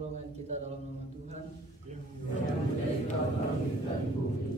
pertolongan kita dalam nama Tuhan yang menjadikan langit dan bumi.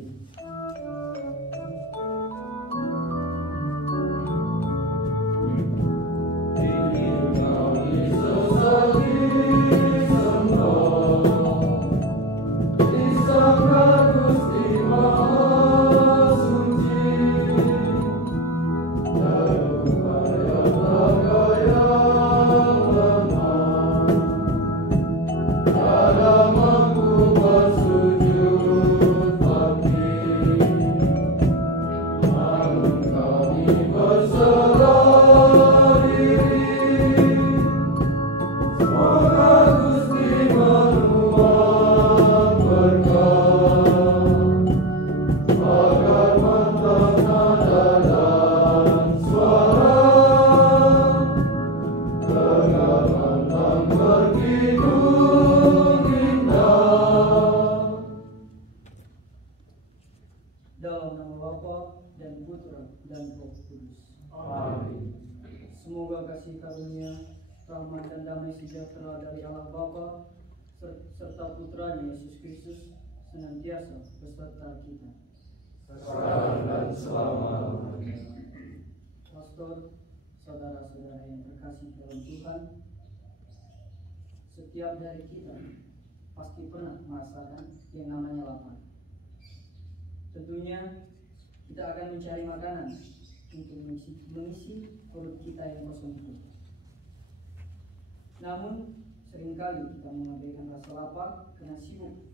Dalam nama Bapa dan Putra dan Roh Kudus. Amin. Semoga kasih karunia, rahmat dan damai sejahtera dari Allah Bapa serta Putranya Yesus Kristus senantiasa beserta kita. Sekarang dan selama-lamanya. Pastor, saudara-saudara yang terkasih dalam Tuhan, setiap dari kita pasti pernah merasakan yang namanya lapar. Tentunya kita akan mencari makanan untuk mengisi perut kita yang kosong itu. Namun seringkali kita mengabaikan rasa lapar karena sibuk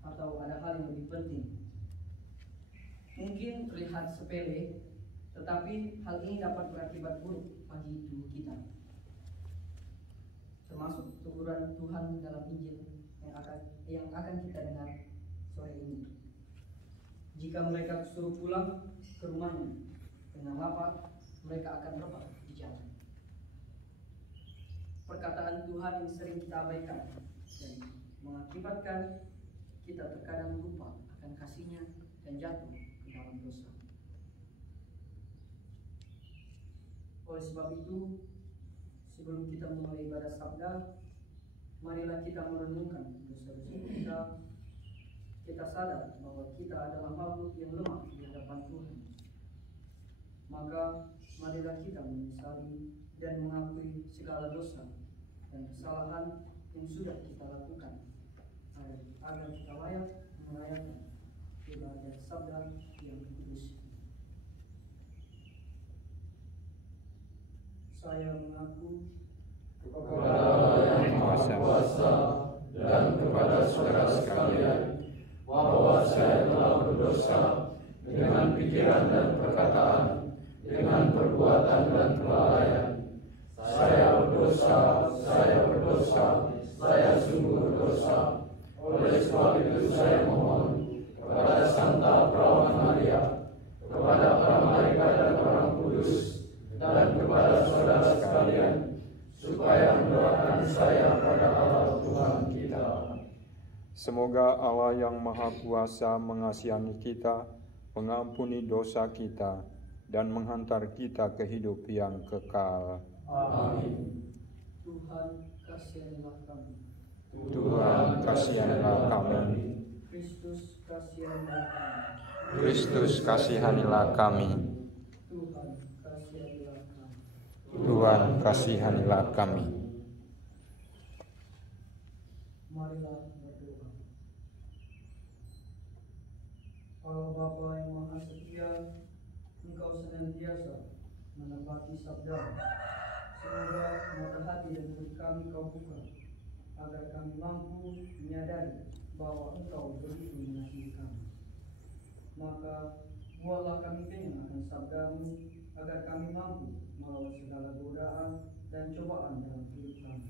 atau ada hal yang lebih penting. Mungkin terlihat sepele, tetapi hal ini dapat berakibat buruk bagi tubuh kita. Termasuk teguran Tuhan dalam Injil yang akan kita dengar sore ini. Jika mereka suruh pulang ke rumahnya dengan lapar, mereka akan rebat di jalan. Perkataan Tuhan yang sering kita abaikan dan mengakibatkan kita terkadang lupa akan kasih-Nya dan jatuh ke dalam dosa. Oleh sebab itu, sebelum kita mulai ibadah sabda, marilah kita merenungkan dosa-dosa kita. Kita sadar bahwa kita adalah makhluk yang lemah di hadapan Tuhan. Maka marilah kita menyesali dan mengakui segala dosa dan kesalahan yang sudah kita lakukan, agar kita layak merayakan ibadah sabda yang kudus. Saya mengaku kepada Allah yang Maha Kuasa dan kepada saudara sekalian bahwa saya telah berdosa dengan pikiran dan perkataan, dengan perbuatan dan kelalaian. Saya berdosa, saya sungguh berdosa. Oleh sebab itu saya mohon kepada Santa Perawan Maria, kepada para malaikat dan orang kudus, dan kepada saudara sekalian, supaya mendoakan saya pada Allah Tuhan kita. Semoga Allah yang Maha Kuasa mengasihani kita, mengampuni dosa kita, dan menghantar kita ke hidup yang kekal. Amin. Tuhan, kasihanilah kami. Tuhan, kasihanilah kami. Kristus, kasihanilah kami. Kristus, kasihanilah kami. Tuhan, kasihanilah kami. Tuhan, kasihanilah kami. Marilah berdoa. Allah Bapa yang Maha Setia, Engkau senantiasa menepati sabda. Semoga mata hati dan mulut kami Kau buka, agar kami mampu menyadari bahwa Engkau begitu mengasihi kami. Maka buatlah kami kenyang akan sabda-Mu, agar kami mampu melawan segala godaan dan cobaan dalam hidup kami.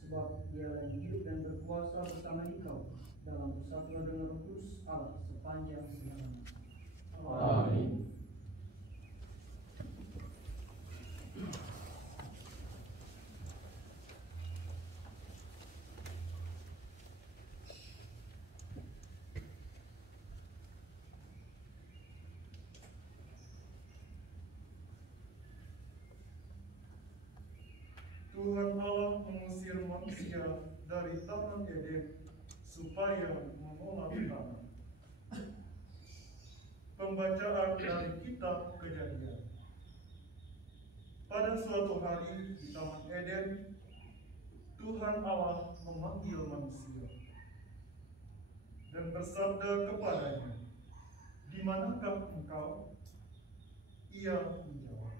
Sebab Dialah yang hidup dan berkuasa bersama Engkau dalam persatuan dengan Roh Kudus Allah sepanjang selamanya. Amin. Tuhan Allah mengusir manusia dari Taman Eden supaya mengolah tanah. Pembacaan dari kitab Kejadian. Pada suatu hari di Taman Eden, Tuhan Allah memanggil manusia dan bersabda kepadanya, "Di manakah engkau?" Ia menjawab,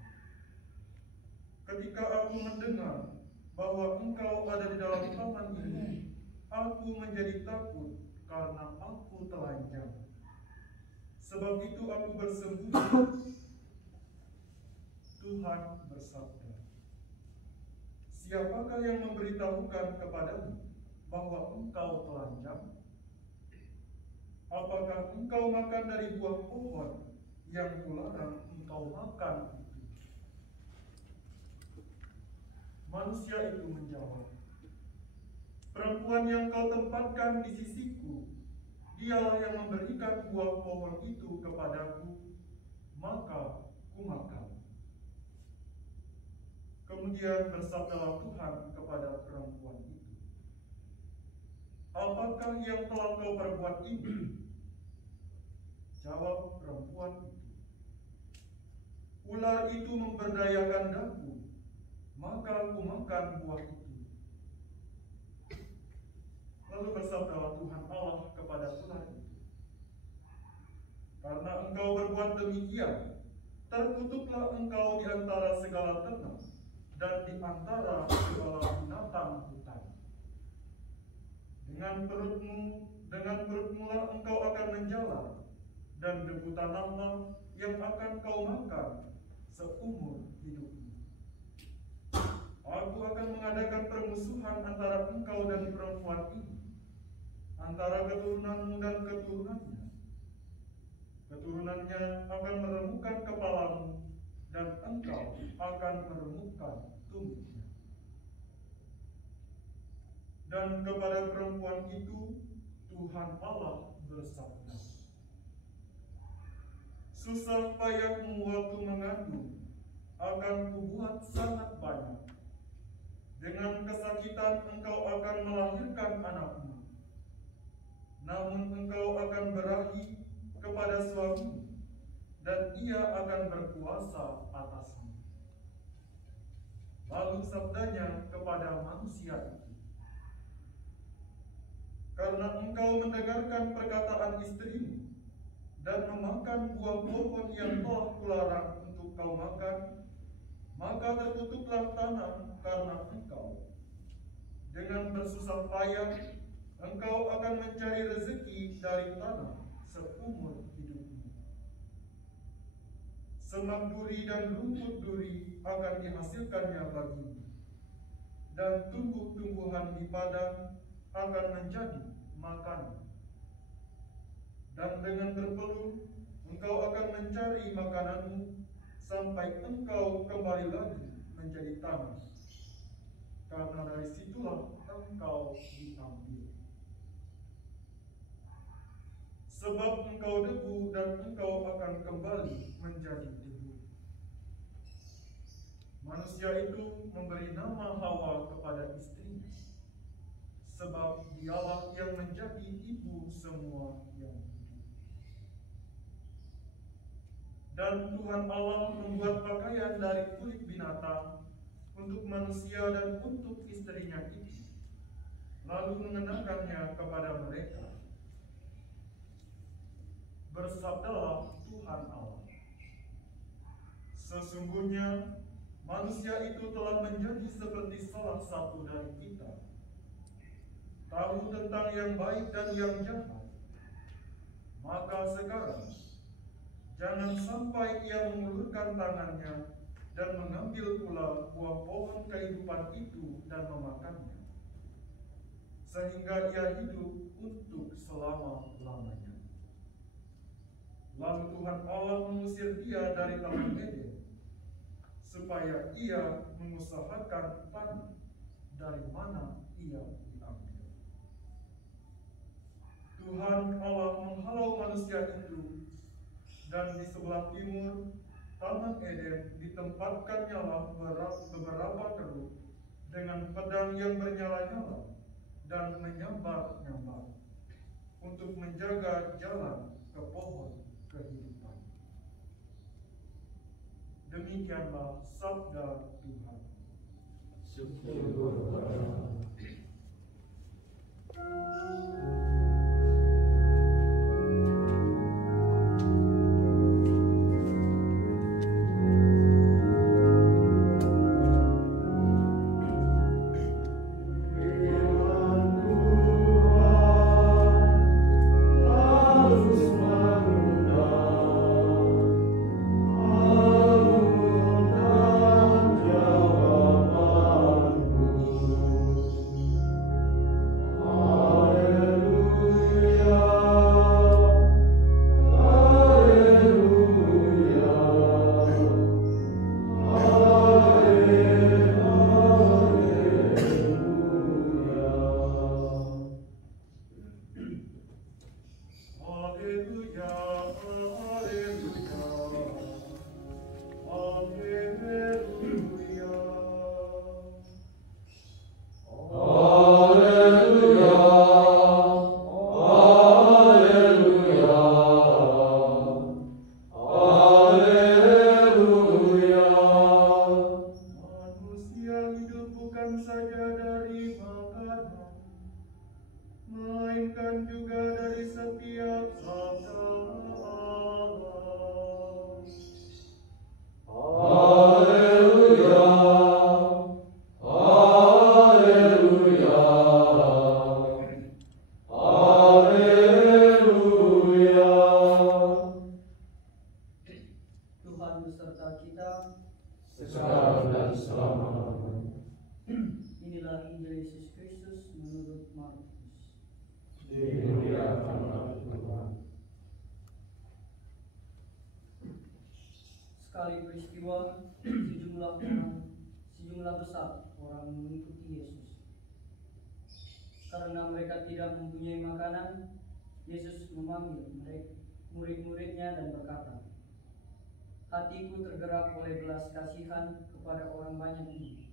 "Ketika aku mendengar bahwa engkau ada di dalam taman ini, aku menjadi takut karena aku telanjang. Sebab itu aku bersembunyi." Tuhan bersabda, "Siapakah yang memberitahukan kepadamu bahwa engkau telanjang? Apakah engkau makan dari buah pohon yang kularang engkau makan itu?" Manusia itu menjawab, "Perempuan yang kau tempatkan di sisiku, dialah yang memberikan buah pohon itu kepadaku, maka kumakan." Kemudian bersabdalah Tuhan kepada perempuan itu, "Apakah yang telah kau perbuat ini?" Jawab perempuan itu, "Ular itu memberdayakan daku, maka aku makan buah itu." Lalu bersabdalah Tuhan Allah kepada ular itu, "Karena engkau berbuat demikian, terkutuklah engkau di antara segala ternak dan di antara segala binatang hutan. Dengan perutmu lah engkau akan menjalar, dan debu tanahlah yang akan kau makan seumur hidupmu. Aku akan mengadakan permusuhan antara engkau dan perempuan ini, antara keturunanmu dan keturunannya. Keturunannya akan meremukkan kepalamu, dan engkau akan meremukkan tumitnya." Dan kepada perempuan itu Tuhan Allah bersabda, "Susah payahmu waktu mengandung akan kubuat sangat banyak. Dengan kesakitan engkau akan melahirkan anakmu. Namun engkau akan berahi kepada suamimu, dan ia akan berkuasa atasmu." Lalu sabdanya kepada manusia itu, "Karena engkau mendengarkan perkataan istrimu dan memakan buah pohon yang telah kularang untuk kau makan, maka terkutuklah tanah karena engkau. Dengan bersusah payah engkau akan mencari rezeki dari tanah seumur hidupmu. Semak duri dan rumput duri akan dihasilkannya bagimu, dan tumbuh-tumbuhan di padang akan menjadi makanan. Dan dengan berpeluh engkau akan mencari makananmu sampai engkau kembali lagi menjadi tanah, karena dari situlah engkau diambil. Sebab engkau debu dan engkau akan kembali menjadi debu." Manusia itu memberi nama Hawa kepada istrinya, sebab dialah yang menjadi ibu semua yang hidup. Dan Tuhan Allah membuat pakaian dari kulit binatang untuk manusia dan untuk istrinya itu, lalu mengenakannya kepada mereka. Bersabdalah Tuhan Allah, "Sesungguhnya manusia itu telah menjadi seperti salah satu dari kita, tahu tentang yang baik dan yang jahat. Maka sekarang jangan sampai ia mengulurkan tangannya dan mengambil pula buah pohon kehidupan itu dan memakannya, sehingga ia hidup untuk selama-lamanya." Lalu Tuhan Allah mengusir dia dari Taman Eden, supaya ia mengusahakan tanah dari mana ia diambil. Tuhan Allah menghalau manusia itu, dan di sebelah timur Taman Eden ditempatkannya beberapa keruk dengan pedang yang bernyala-nyala, dan menyebar-nyebar untuk menjaga jalan ke pohon kehidupan. Demikianlah sabda Tuhan. Syukur kepada Sekali peristiwa, sejumlah besar orang mengikuti Yesus. Karena mereka tidak mempunyai makanan, Yesus memanggil murid-muridnya dan berkata, "Hatiku tergerak oleh belas kasihan kepada orang banyak ini.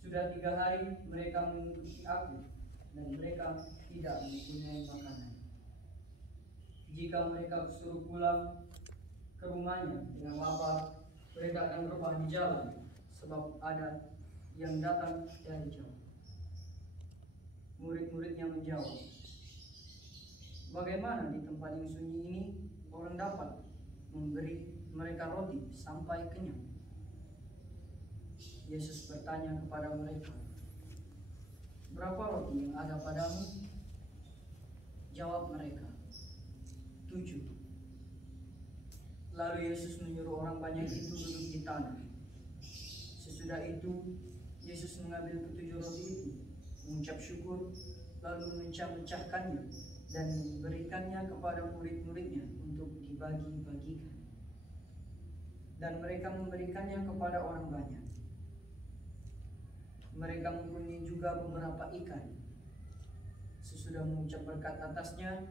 Sudah 3 hari mereka mengikuti aku, dan mereka tidak mempunyai makanan. Jika mereka suruh pulang ke rumahnya dengan lapar, mereka akan berubah di jalan, sebab ada yang datang dari jauh." Murid-muridnya menjawab, "Bagaimana di tempat yang sunyi ini orang dapat memberi mereka roti sampai kenyang?" Yesus bertanya kepada mereka, "Berapa roti yang ada padamu?" Jawab mereka, 7. Lalu Yesus menyuruh orang banyak itu duduk di tanah. Sesudah itu, Yesus mengambil 7 roti itu, mengucap syukur, lalu memecah-mecahkannya dan memberikannya kepada murid-muridnya untuk dibagi-bagikan. Dan mereka memberikannya kepada orang banyak. Mereka mempunyai juga beberapa ikan. Sesudah mengucap berkat atasnya,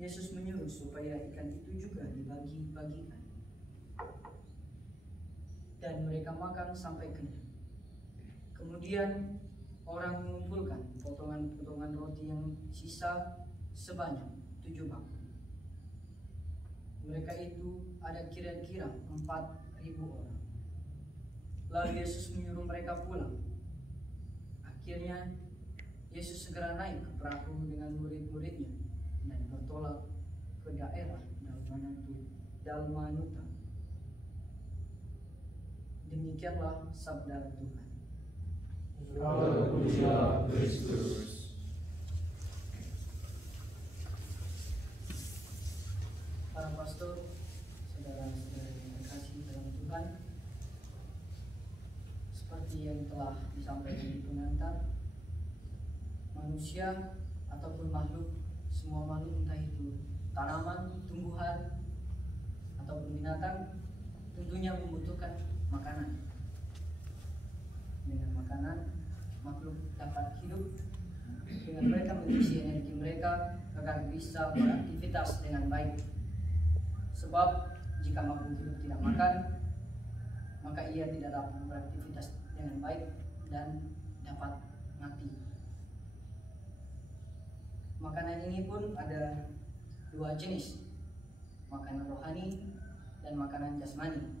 Yesus menyuruh supaya ikan itu juga dibagi-bagikan. Dan mereka makan sampai kenyang. Kemudian orang mengumpulkan potongan-potongan roti yang sisa sebanyak 7 bakul. Mereka itu ada kira-kira 4.000 orang. Lalu Yesus menyuruh mereka pulang. Akhirnya Yesus segera naik ke perahu dengan murid-muridnya dan bertolak ke daerah Dalmanuta. Demikianlah sabda Tuhan. Haleluya Kristus. Para pastor, saudara-saudara yang terkasih dalam Tuhan, seperti yang telah disampaikan di pengantar, manusia ataupun makhluk, semua makhluk entah itu tanaman, tumbuhan, ataupun binatang, tentunya membutuhkan makanan. Dengan makanan, makhluk dapat hidup. Dengan mereka mengisi energi mereka agar bisa beraktivitas dengan baik. Sebab jika makhluk hidup tidak makan, maka ia tidak dapat beraktivitas dengan baik dan dapat mati. Makanan ini pun ada dua jenis, makanan rohani dan makanan jasmani.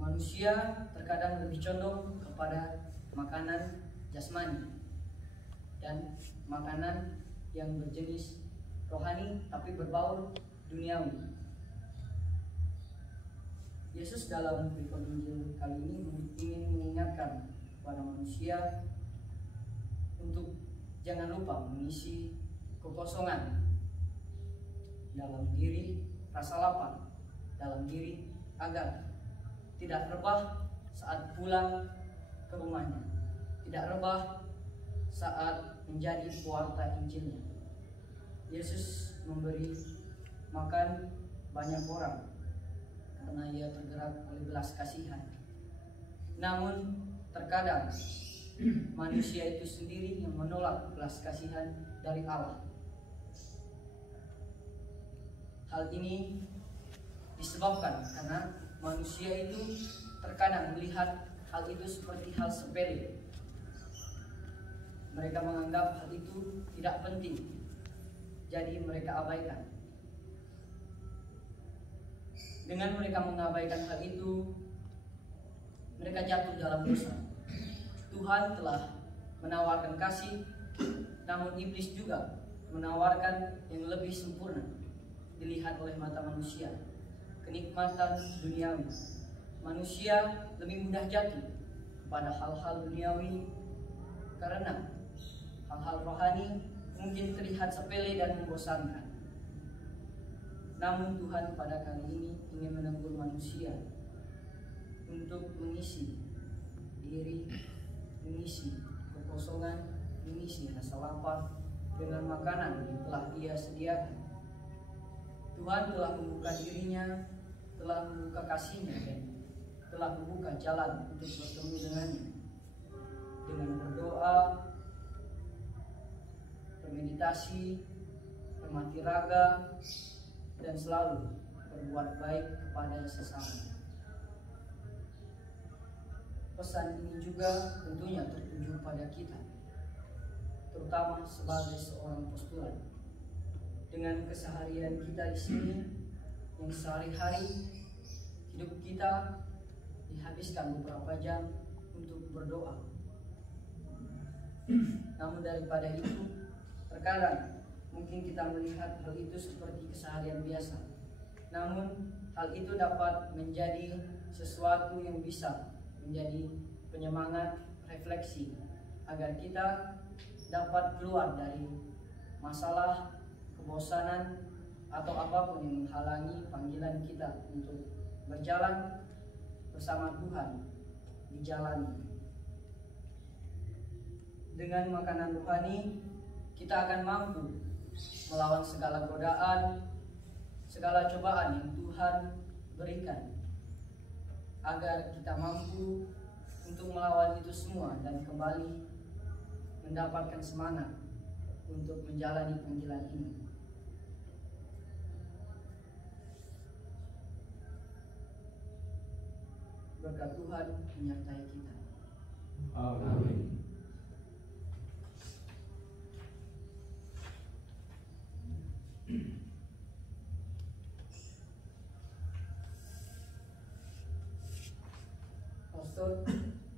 Manusia terkadang lebih condong kepada makanan jasmani dan makanan yang berjenis rohani tapi berbau duniawi. Yesus dalam berita Injil kali ini ingin mengingatkan kepada manusia untuk jangan lupa mengisi kekosongan dalam diri, rasa lapar dalam diri, agar tidak rebah saat pulang ke rumahnya, tidak rebah saat menjadi pewarta Injilnya. Yesus memberi makan banyak orang karena ia tergerak oleh belas kasihan. Namun terkadang manusia itu sendiri yang menolak belas kasihan dari Allah. Hal ini disebabkan karena manusia itu terkadang melihat hal itu seperti hal sepele. Mereka menganggap hal itu tidak penting, jadi mereka abaikan. Dengan mereka mengabaikan hal itu, mereka jatuh dalam dosa. Tuhan telah menawarkan kasih, namun iblis juga menawarkan yang lebih sempurna dilihat oleh mata manusia, kenikmatan duniawi. Manusia lebih mudah jatuh kepada hal-hal duniawi karena hal-hal rohani mungkin terlihat sepele dan membosankan. Namun Tuhan pada kali ini ingin menegur manusia untuk mengisi diri, mengisi kekosongan, mengisi rasa lapar dengan makanan yang telah Dia sediakan. Tuhan telah membuka dirinya, telah membuka kasih-Nya dan telah membuka jalan untuk bertemu dengannya. Dengan berdoa, bermeditasi, bermati raga, dan selalu berbuat baik kepada sesama. Pesan ini juga tentunya tertuju pada kita, terutama sebagai seorang postulan. Dengan keseharian kita di sini, yang sehari-hari hidup kita dihabiskan beberapa jam untuk berdoa. Namun daripada itu, terkadang mungkin kita melihat hal itu seperti keseharian biasa. Namun hal itu dapat menjadi sesuatu yang bisa menjadi penyemangat refleksi agar kita dapat keluar dari masalah, kebosanan, atau apapun yang menghalangi panggilan kita untuk berjalan bersama Tuhan di jalan. Dengan makanan rohani, kita akan mampu melawan segala godaan, segala cobaan yang Tuhan berikan, agar kita mampu untuk melawan itu semua dan kembali mendapatkan semangat untuk menjalani panggilan ini. Berkat Tuhan menyertai kita. Amin. Pastor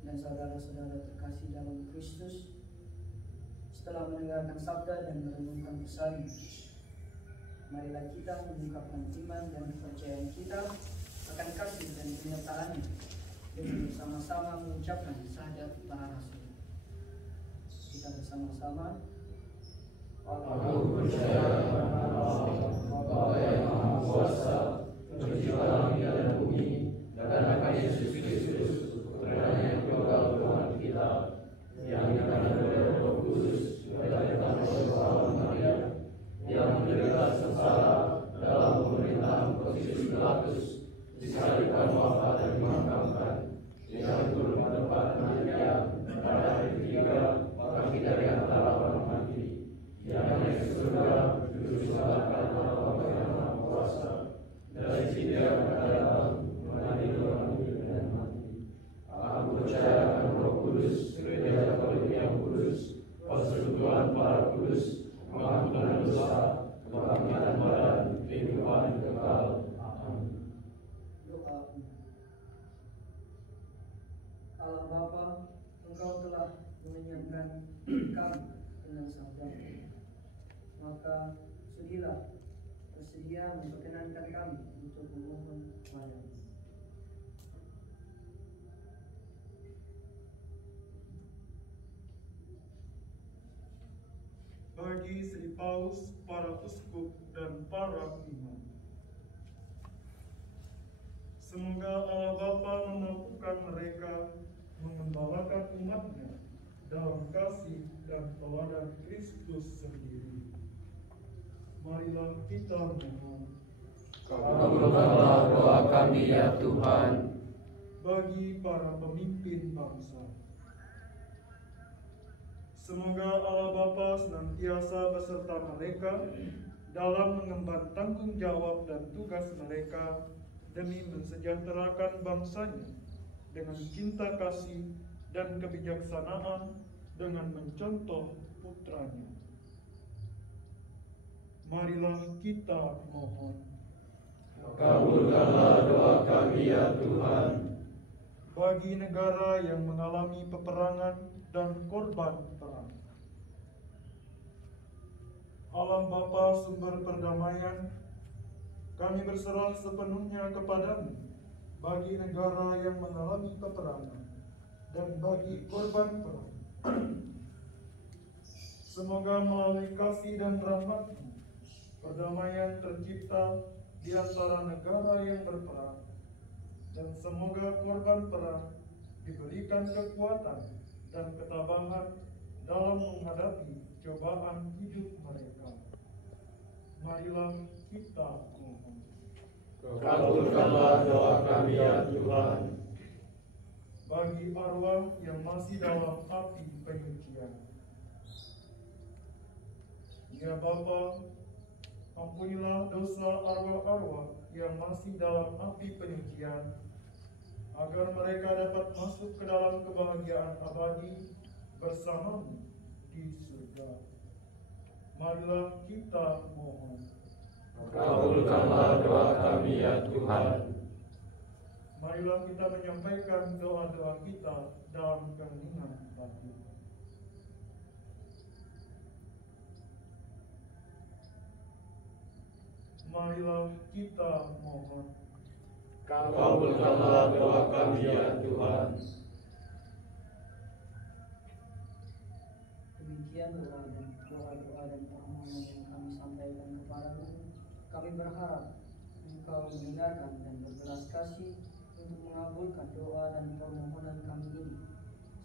dan saudara-saudara terkasih dalam Kristus, setelah mendengarkan sabda dan merenungkan pesan, marilah kita mengungkapkan iman dan kepercayaan kita akan kasih dan penyertaan-Nya dengan bersama-sama mengucapkan syahadat para rasul. Kita bersama-sama. Aku percaya kepada Allah, Bapa yang Maha Kuasa, Pencipta langit dan bumi, dan akan Yesus Kristus, Putranya yang tunggal Tuhan kita, yang dikandung oleh Roh Kudus, dilahirkan oleh perawan Maria, yang menderita sengsara dalam pemerintahan Pontius Pilatus, disalibkan, wafat dan dimakamkan, yang turun ke depan Maria, pada hari ketiga bangkit dari antara orang mati, yang naik ke surga, duduk sebelah kanan Allah yang Maha Kuasa, dari situ akan datang mengadili orang hidup dan mati. Aku percaya akan Roh Kudus, Gereja Katolik yang kudus, persekutuan para kudus, saya. Bagi Sri Paus, para uskup dan para imam, semoga Allah Bapa memampukan mereka mengembalakan umatnya dalam kasih dan teladan Kristus sendiri. Marilah kita mohon. Kabulkanlah doa kami ya Tuhan. Bagi para pemimpin bangsa, semoga Allah Bapa senantiasa beserta mereka dalam mengemban tanggung jawab dan tugas mereka demi mensejahterakan bangsanya dengan cinta kasih dan kebijaksanaan dengan mencontoh putranya. Marilah kita mohon. Kabulkanlah doa kami ya Tuhan. Bagi negara yang mengalami peperangan dan korban perang, Allah Bapa sumber perdamaian, kami berserah sepenuhnya kepadamu bagi negara yang mengalami peperangan dan bagi korban perang. Semoga melalui kasih dan rahmat-Mu, perdamaian tercipta di antara negara yang berperang, dan semoga korban perang diberikan kekuatan dan ketabahan dalam menghadapi cobaan hidup mereka. Marilah kita mohon. Kabulkanlah doa kami ya Tuhan. Bagi arwah yang masih dalam api penyucian, ya Bapa, ampunilah dosa arwah-arwah yang masih dalam api penyucian, agar mereka dapat masuk ke dalam kebahagiaan abadi bersamamu di surga. Marilah kita mohon. Kabulkanlah doa kami ya Tuhan. Marilah kita menyampaikan doa-doa kita dalam keheningan batin. Marilah kita mohon. Kabulkanlah doa kami ya Tuhan. Demikian doa-doa dan permohonan yang kami sampaikan kepadamu. Kami berharap Engkau mendengarkan dan berbelas kasih untuk mengabulkan doa dan permohonan kami ini.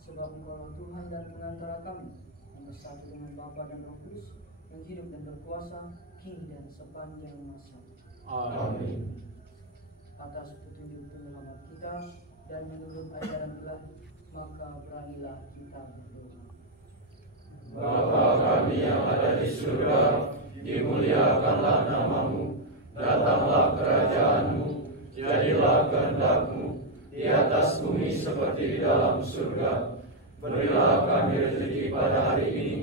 Sebab Engkau Tuhan dan pengantara kami, yang bersatu dengan Bapa dan Roh Kudus, yang hidup dan berkuasa kini dan sepanjang masa. Amin. Atas petunjuk penyelamat kita dan menurut ajaran ilahi, maka beranilah kita berdoa. Bapa kami yang ada di surga, dimuliakanlah nama-Mu, datanglah kerajaan-Mu, jadilah kehendak-Mu di atas bumi seperti di dalam surga. Berilah kami rezeki pada hari ini,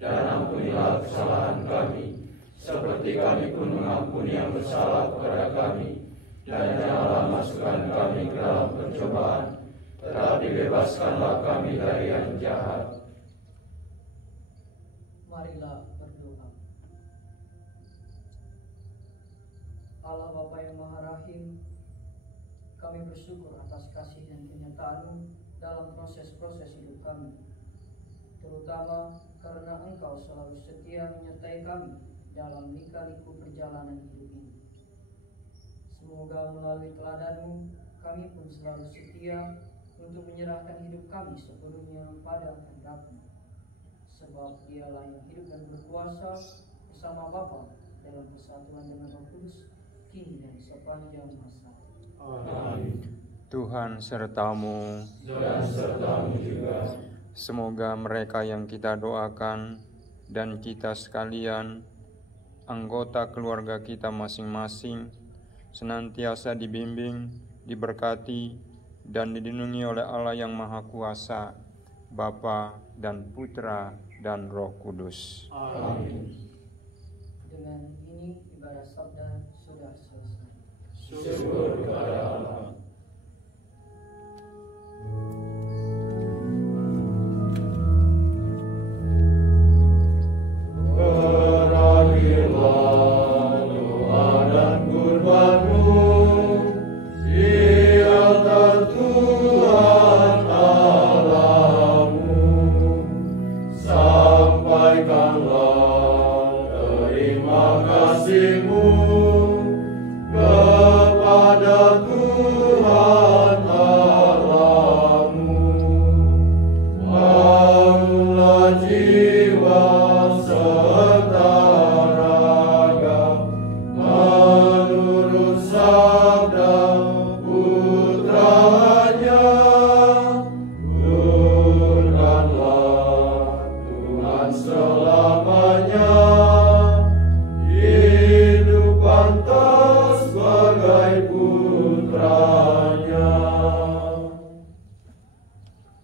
dan ampunilah kesalahan kami, seperti kami pun mengampuni yang bersalah kepada kami. Dan janganlah masukkan kami ke dalam pencobaan, tetapi bebaskanlah kami dari yang jahat. Marilah berdoa. Allah Bapa yang Maha Rahim, kami bersyukur atas kasih dan penyertaan-Mu dalam proses-proses hidup kami, terutama karena Engkau selalu setia menyertai kami dalam lika-liku perjalanan hidup ini. Semoga melalui teladan-Mu, kami pun selalu setia untuk menyerahkan hidup kami sepenuhnya pada kehendak-Mu. Sebab Dialah yang hidup dan berkuasa bersama Bapa dalam persatuan dengan Roh Kudus, kini dan sepanjang masa. Amin. Tuhan sertamu, Dan serta-Mu juga. semoga mereka yang kita doakan dan kita sekalian, anggota keluarga kita masing-masing, senantiasa dibimbing, diberkati, dan dilindungi oleh Allah yang Maha Kuasa, Bapa dan Putra dan Roh Kudus. Amin. Dengan ini ibadah sabda sudah selesai. Syukur kepada Allah. Berakhirlah doa dan kurban-Mu, sabda putranya, turunkanlah Tuhan selamanya, hidup pantas sebagai putranya.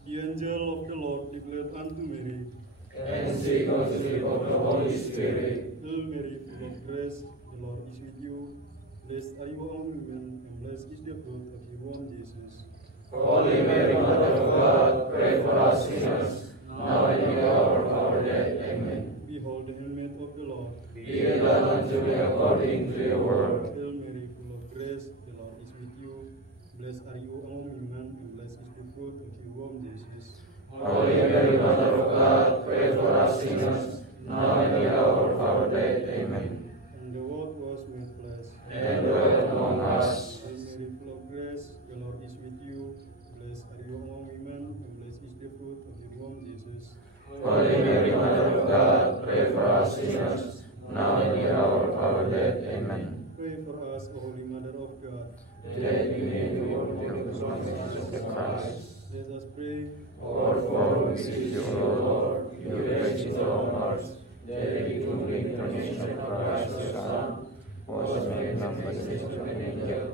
The angel of the Lord declared unto Mary, And she conceived of the Holy Spirit. Hail Mary, full of grace, the Lord is with you. Blessed are you among women, and blessed is the fruit of your womb, Jesus. Holy Mary, Mother of God, pray for us sinners, now and in the hour of our death. Amen. Behold the handmaid of the Lord. Be it done unto me according to your word. Hail Mary, full of grace, the Lord is with you. Blessed are you among women, and blessed is the fruit of your womb, Jesus. Holy Mary, Mother of God, pray for us sinners, now and in the hour of our death. Amen. And the word was made flesh. And dwelt among us. Hail Mary, full of grace, the Lord is with you. Blessed are you among women, and blessed is the fruit of your womb, Jesus. Holy Mary, Mother of God, pray for us sinners, now and in the hour of our death. Amen. Pray for us, O Holy Mother of God. That we may do all the promises of Christ. Let us pray. Or for we beseech you, O Lord, your grace in our hearts, that we through the incarnation of Christ your Son, was made known by the vision of an angel,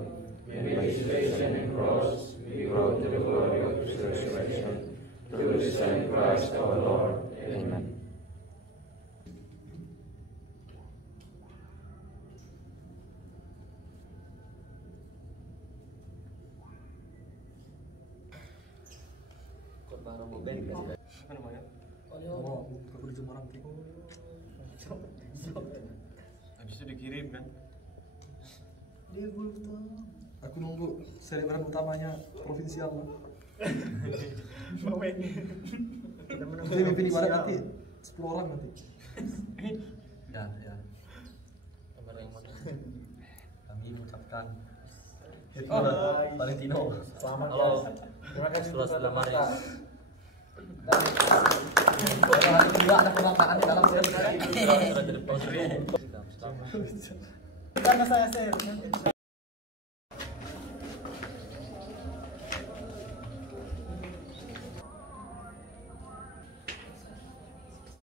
and with his passion and cross, we grow to the glory of his resurrection, through the same Christ our Lord. Amen. Apa namanya? Oh, aku di Semarang. Habis itu dikirim kan? Dia belum tahu. Aku nunggu selebgram utamanya provinsi apa. Jadi mimpi di barat nanti 10 orang nanti. Ya. Kami mengucapkan Valentino. Selamat. Halo. Terima kasih Sudah Maris. Kalau hari kedua ada pembangkaan di dalam Sudah jadi posisi. Karena saya